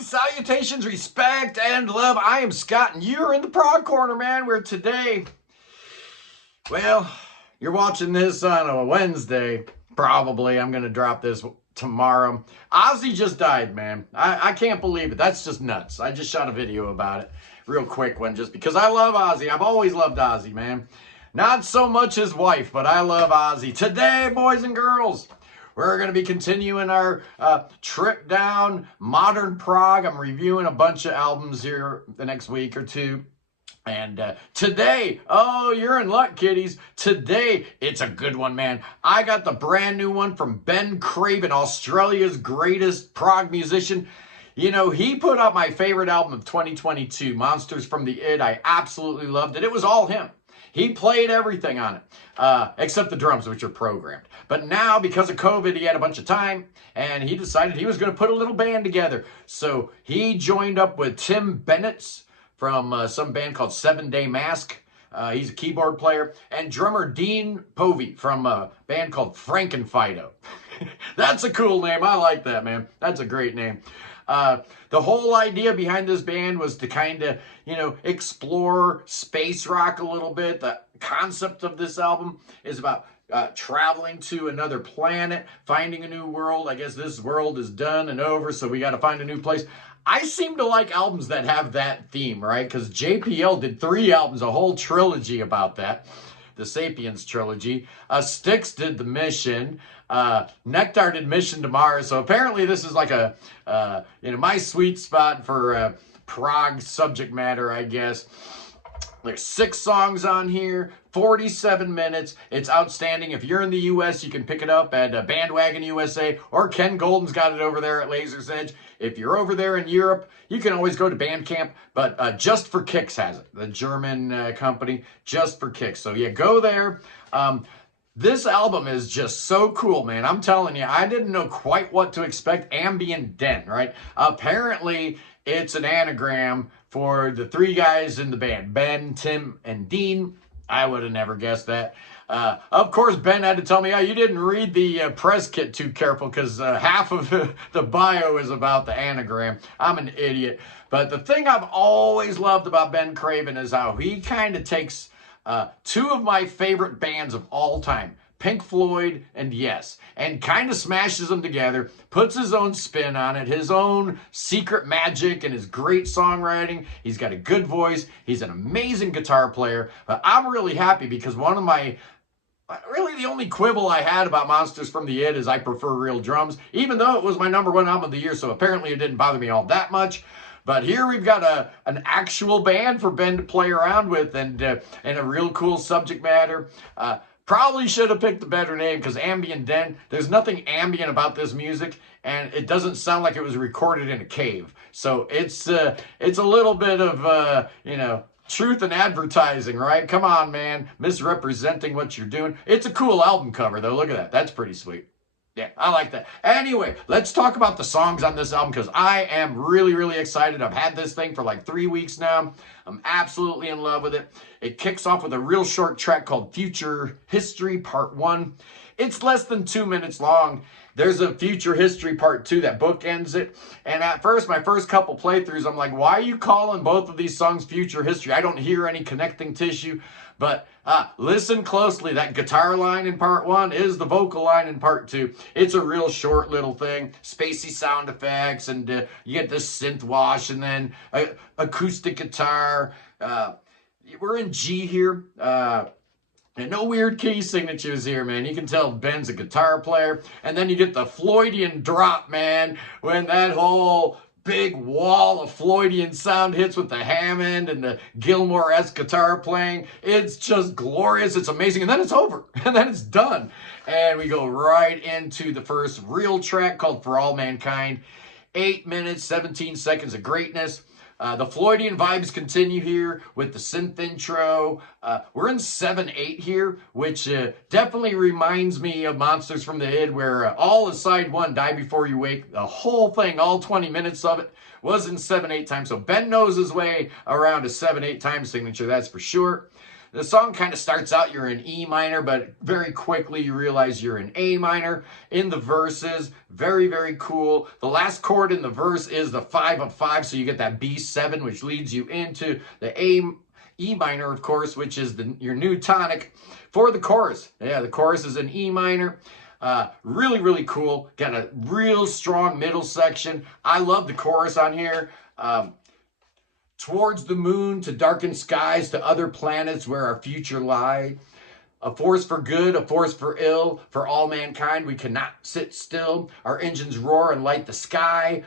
Greetings, salutations, respect, and love. I am Scott, and you're in the Prog Corner, man, where today, well, you're watching this on a Wednesday. Probably. I'm going to drop this tomorrow. Ozzy just died, man. I can't believe it. That's just nuts. I just shot a video about it. Real quick one, just because I love Ozzy. I've always loved Ozzy, man. Not so much his wife, but I love Ozzy. Today, boys and girls, we're going to be continuing our trip down modern prog. I'm reviewing a bunch of albums here the next week or two. And today, oh, you're in luck, kiddies. Today, it's a good one, man. I got the brand new one from Ben Craven, Australia's greatest prog musician. You know, he put out my favorite album of 2022, Monsters from the Id. I absolutely loved it. It was all him. He played everything on it, except the drums, which are programmed. But now, because of COVID, he had a bunch of time, and he decided he was going to put a little band together. So he joined up with Tim Bennett from some band called 7 Day Mask. He's a keyboard player. And drummer Dean Povey from a band called Frankenfo. That's a cool name. I like that, man. That's a great name. The whole idea behind this band was to kind of, you know, explore space rock a little bit. The concept of this album is about traveling to another planet, finding a new world. I guess this world is done and over, so we got to find a new place. I seem to like albums that have that theme, right? Because JPL did 3 albums, a whole trilogy about that. The Sapiens trilogy. Styx did The Mission. Nectar did Mission to Mars. So apparently this is like a, you know, my sweet spot for prog subject matter, I guess. There's 6 songs on here, 47 minutes. It's outstanding. If you're in the U.S., you can pick it up at Bandwagon USA, or Ken Golden's got it over there at Laser's Edge. If you're over there in Europe, you can always go to Bandcamp, but Just for Kicks has it, the German company, Just for Kicks. So yeah, go there. This album is just so cool, man. I'm telling you, I didn't know quite what to expect. Ambient Den, right? Apparently, it's an anagram for the 3 guys in the band, Ben, Tim, and Dean. I would have never guessed that. Of course, Ben had to tell me, oh, you didn't read the press kit too careful, because half of the bio is about the anagram. I'm an idiot. But the thing I've always loved about Ben Craven is how he kind of takes 2 of my favorite bands of all time, Pink Floyd and Yes, and kind of smashes them together, puts his own spin on it, his own secret magic and his great songwriting. He's got a good voice. He's an amazing guitar player. But I'm really happy because one of my, really the only quibble I had about Monsters from the Id is I prefer real drums, even though it was my #1 album of the year, so apparently it didn't bother me all that much. But here we've got an actual band for Ben to play around with, and a real cool subject matter. Probably should have picked a better name, because Ambient Den, there's nothing ambient about this music, and it doesn't sound like it was recorded in a cave. So it's a little bit of, you know, truth in advertising, right? Come on, man. Misrepresenting what you're doing. It's a cool album cover, though. Look at that. That's pretty sweet. Yeah, I like that. Anyway, let's talk about the songs on this album, because I am really, really excited. I've had this thing for like 3 weeks now. I'm absolutely in love with it. It kicks off with a real short track called Future History Part 1. It's less than 2 minutes long. There's a Future History Part 2 that bookends it. And at first, my first couple playthroughs, I'm like, why are you calling both of these songs Future History? I don't hear any connecting tissue. But listen closely. That guitar line in Part 1 is the vocal line in Part 2. It's a real short little thing. Spacey sound effects, and you get this synth wash, and then acoustic guitar. We're in G here. And no weird key signatures here, man. You can tell Ben's a guitar player. And then you get the Floydian drop, man, when that whole big wall of Floydian sound hits with the Hammond and the Gilmour-esque guitar playing. It's just glorious. It's amazing. And then it's over. And then it's done. And we go right into the first real track called For All Mankind. 8 minutes, 17 seconds of greatness. The Floydian vibes continue here with the synth intro. We're in 7/8 here, which definitely reminds me of Monsters from the Id, where all of side 1, Die Before You Wake, the whole thing, all 20 minutes of it, was in 7/8 time. So Ben knows his way around a 7/8 time signature, that's for sure. The song kind of starts out, you're in E minor, but very quickly you realize you're in A minor in the verses. Very, very cool. The last chord in the verse is the 5 of 5, so you get that B7, which leads you into the E minor, of course, which is your new tonic for the chorus. Yeah, the chorus is in E minor. Really, really cool. Got a real strong middle section. I love the chorus on here. Towards the moon, to darkened skies, to other planets where our future lie. A force for good, a force for ill, for all mankind we cannot sit still. Our engines roar and light the sky.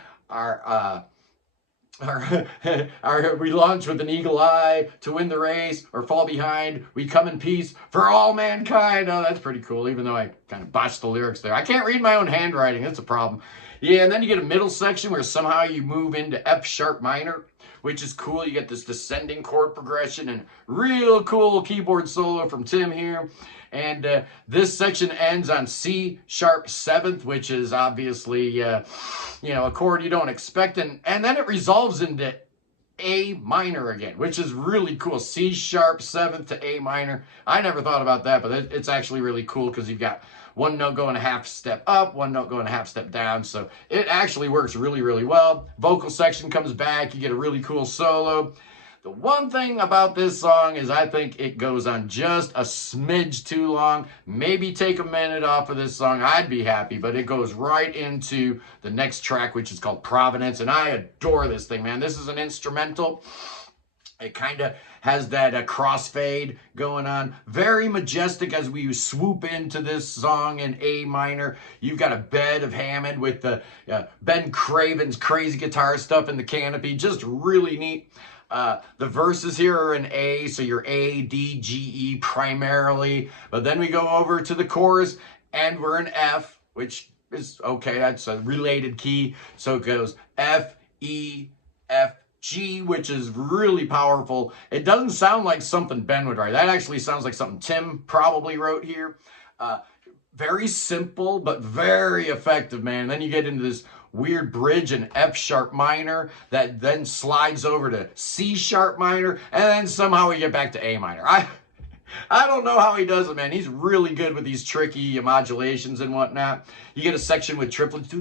We launch with an eagle eye to win the race or fall behind. We come in peace for all mankind. Oh, that's pretty cool, even though I kind of botched the lyrics there. I can't read my own handwriting. That's a problem. Yeah, and then you get a middle section where somehow you move into F sharp minor, which is cool. You get this descending chord progression and real cool keyboard solo from Tim here. And this section ends on C sharp 7th, which is obviously, a chord you don't expect. And then it resolves into A minor again, which is really cool. C sharp 7th to A minor. I never thought about that, but it's actually really cool because you've got one note going a half step up, one note going a half step down. So it actually works really, really well. Vocal section comes back. You get a really cool solo. The one thing about this song is I think it goes on just a smidge too long. Maybe take a minute off of this song. I'd be happy, but it goes right into the next track, which is called Providence. And I adore this thing, man. This is an instrumental. It kind of has that crossfade going on. Very majestic as we swoop into this song in A minor. You've got a bed of Hammond with the Ben Craven's crazy guitar stuff in the canopy. Just really neat. The verses here are in A, so you're A, D, G, E primarily. But then we go over to the chorus, and we're in F, which is okay. That's a related key. So it goes F, E, F, G, which is really powerful. It doesn't sound like something Ben would write. That actually sounds like something Tim probably wrote here. Very simple, but very effective, man. And then you get into this weird bridge in F sharp minor that then slides over to C sharp minor, and then somehow we get back to A minor. I don't know how he does it, man. He's really good with these tricky modulations and whatnot. You get a section with triplets,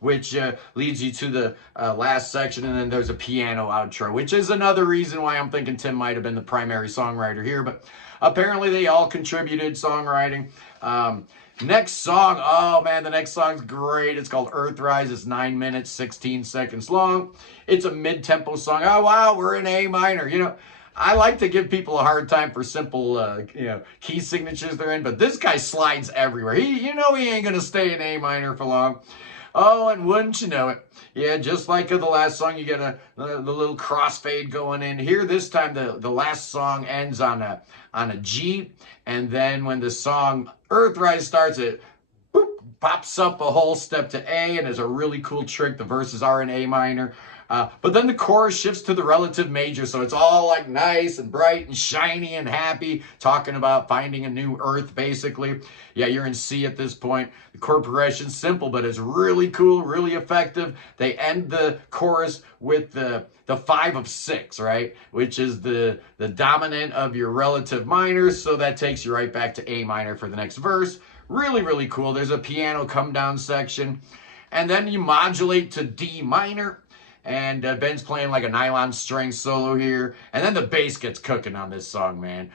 which leads you to the last section, and then there's a piano outro, which is another reason why I'm thinking Tim might have been the primary songwriter here, but apparently they all contributed songwriting. Next song, oh man, the next song's great. It's called Earthrise. It's 9 minutes, 16 seconds long. It's a mid-tempo song. Oh wow, we're in A minor. I like to give people a hard time for simple, key signatures they're in, but this guy slides everywhere. He ain't gonna stay in A minor for long. Oh, and wouldn't you know it? Yeah, just like the last song, you get the little crossfade going in here. This time, the last song ends on a G, and then when the song Earthrise starts, it boop, pops up a whole step to A, and is a really cool trick. The verses are in A minor. But then the chorus shifts to the relative major, so it's all like nice and bright and shiny and happy, talking about finding a new earth, basically. Yeah, you're in C at this point. The chord progression's simple, but it's really cool, really effective. They end the chorus with the 5 of 6, right? Which is the dominant of your relative minor, so that takes you right back to A minor for the next verse. Really, really cool. There's a piano come down section. And then you modulate to D minor. And Ben's playing like a nylon string solo here. And then the bass gets cooking on this song, man.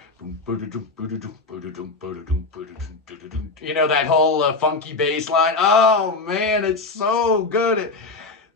That whole funky bass line. Oh, man, it's so good.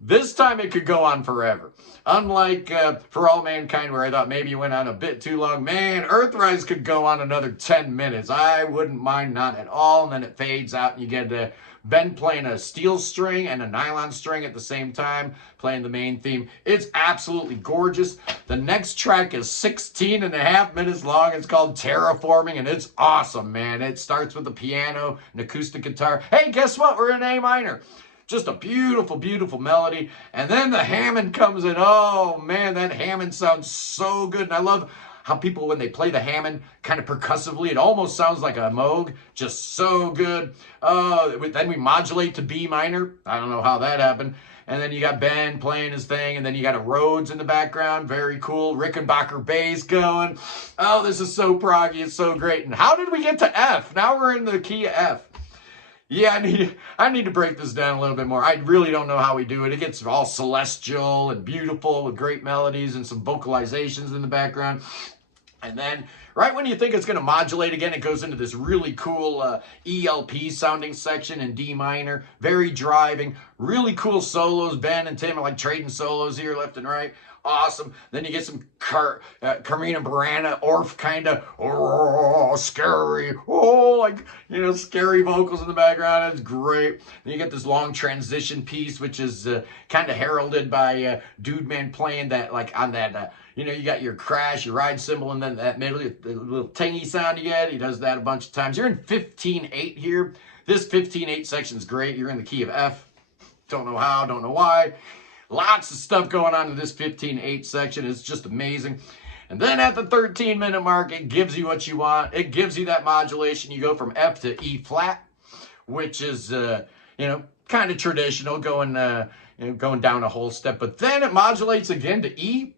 This time it could go on forever. Unlike For All Mankind, where I thought maybe it went on a bit too long. Man, Earthrise could go on another 10 minutes. I wouldn't mind, not at all. And then it fades out and you get Ben playing a steel string and a nylon string at the same time, playing the main theme. It's absolutely gorgeous. The next track is 16 and a half minutes long. It's called Terraforming, and it's awesome, man. It starts with the piano, an acoustic guitar. Hey, guess what? We're in A minor. Just a beautiful, beautiful melody. And then the Hammond comes in. Oh, man, that Hammond sounds so good. And I love how people, when they play the Hammond kind of percussively, it almost sounds like a Moog. Just so good. Then we modulate to B minor. I don't know how that happened. And then you got Ben playing his thing, and then you got a Rhodes in the background. Very cool. Rickenbacker bass going. Oh, this is so proggy. It's so great. And how did we get to F? Now we're in the key of F. Yeah, I need to break this down a little bit more. I really don't know how we do it. It gets all celestial and beautiful with great melodies and some vocalizations in the background. And then right when you think it's going to modulate again, it goes into this really cool ELP sounding section in D minor. Very driving. Really cool solos. Ben and Tim are like trading solos here left and right. Awesome. Then you get some Carmina Burana, Orff kind of, scary, like, you know, scary vocals in the background. That's great. Then you get this long transition piece, which is kind of heralded by Dude Man playing that, like, on that, you know, you got your crash, your ride cymbal, and then that middle, the little tangy sound you get. He does that a bunch of times. You're in 15/8 here. This 15/8 section is great. You're in the key of F. Don't know how, don't know why. Lots of stuff going on in this 15/8 section. It's just amazing. And then at the 13-minute mark, it gives you what you want. It gives you that modulation. You go from F to E flat, which is, you know, kind of traditional, going down a whole step. But then it modulates again to E,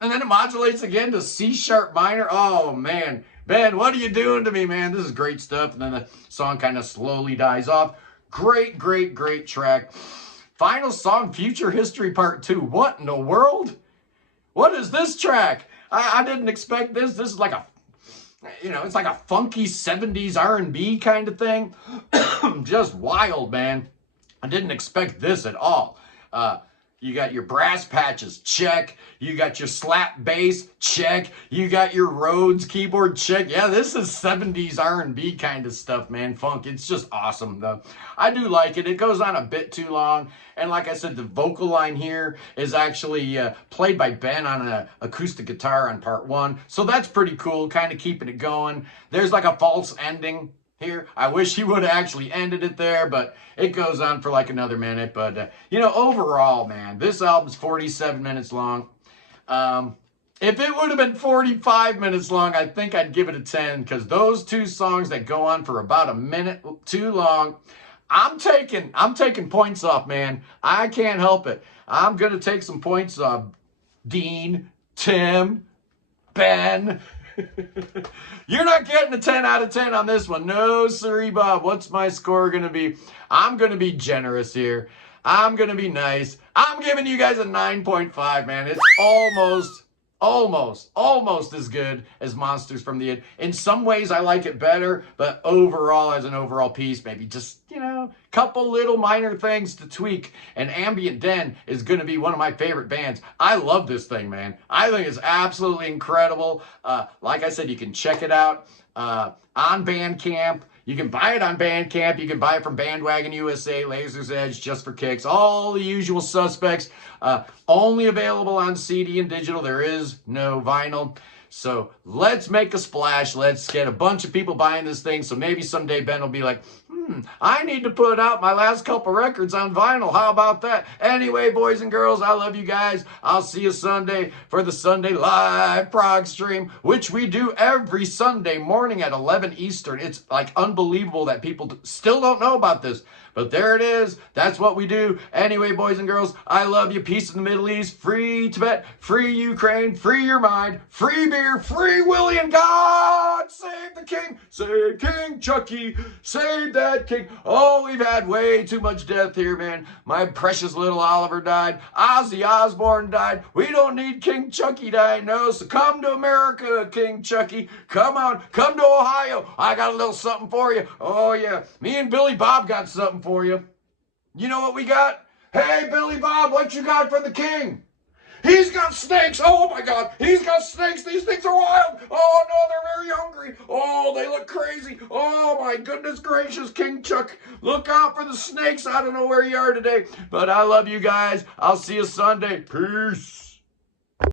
and then it modulates again to C sharp minor. Oh man, Ben, what are you doing to me, man? This is great stuff. And then the song kind of slowly dies off. Great, great, great track. Final song, Future History Part 2. What in the world? What is this track? I didn't expect this. This is like a, you know, it's like a funky 70s R&B kind of thing. Just wild, man. I didn't expect this at all. You got your brass patches, check. You got your slap bass, check. You got your Rhodes keyboard, check. Yeah, this is 70s R&B kind of stuff, man. Funk. It's just awesome, though. I do like it. It goes on a bit too long. And like I said, the vocal line here is actually played by Ben on an acoustic guitar on part 1. So that's pretty cool, kind of keeping it going. There's like a false ending here. I wish he would have actually ended it there, but it goes on for like another minute. But, you know, overall, man, this album's 47 minutes long. If it would have been 45 minutes long, I think I'd give it a 10, because those two songs that go on for about a minute too long, I'm taking points off, man. I can't help it. I'm going to take some points off. Dean, Tim, Ben. You're not getting a 10 out of 10 on this one. No, sirree, Bob. What's my score going to be? I'm going to be generous here. I'm going to be nice. I'm giving you guys a 9.5, man. It's almost as good as Monsters from the Id. In some ways, I like it better, but overall, as an overall piece, maybe just, you know, couple little minor things to tweak. And Ambient Den is going to be one of my favorite bands. I love this thing, man. I think it's absolutely incredible. Like I said, you can check it out on Bandcamp. You can buy it on Bandcamp. You can buy it from Bandwagon USA, Laser's Edge, Just for Kicks, all the usual suspects. Only available on CD and digital. There is no vinyl. So let's make a splash. Let's get a bunch of people buying this thing. So maybe someday Ben will be like, I need to put out my last couple records on vinyl. How about that? Anyway, boys and girls, I love you guys. I'll see you Sunday for the Sunday live prog stream, which we do every Sunday morning at 11 Eastern. It's like unbelievable that people still don't know about this. But there it is. That's what we do. Anyway, boys and girls, I love you. Peace in the Middle East. Free Tibet. Free Ukraine. Free your mind. Free beer. Free Willie, and God save the king. Save King Chucky. Save that king. Oh, we've had way too much death here, man. My precious little Oliver died. Ozzy Osbourne died. We don't need King Chucky dying, no. So come to America, King Chucky. Come on. Come to Ohio. I got a little something for you. Oh, yeah. Me and Billy Bob got something for you. You know what we got? Hey, Billy Bob, what you got for the king? He's got snakes. Oh, my God. He's got snakes. These things are wild. Oh, no, they're very hungry. Oh, they look crazy. Oh, my goodness gracious, King Chuck. Look out for the snakes. I don't know where you are today, but I love you guys. I'll see you Sunday. Peace.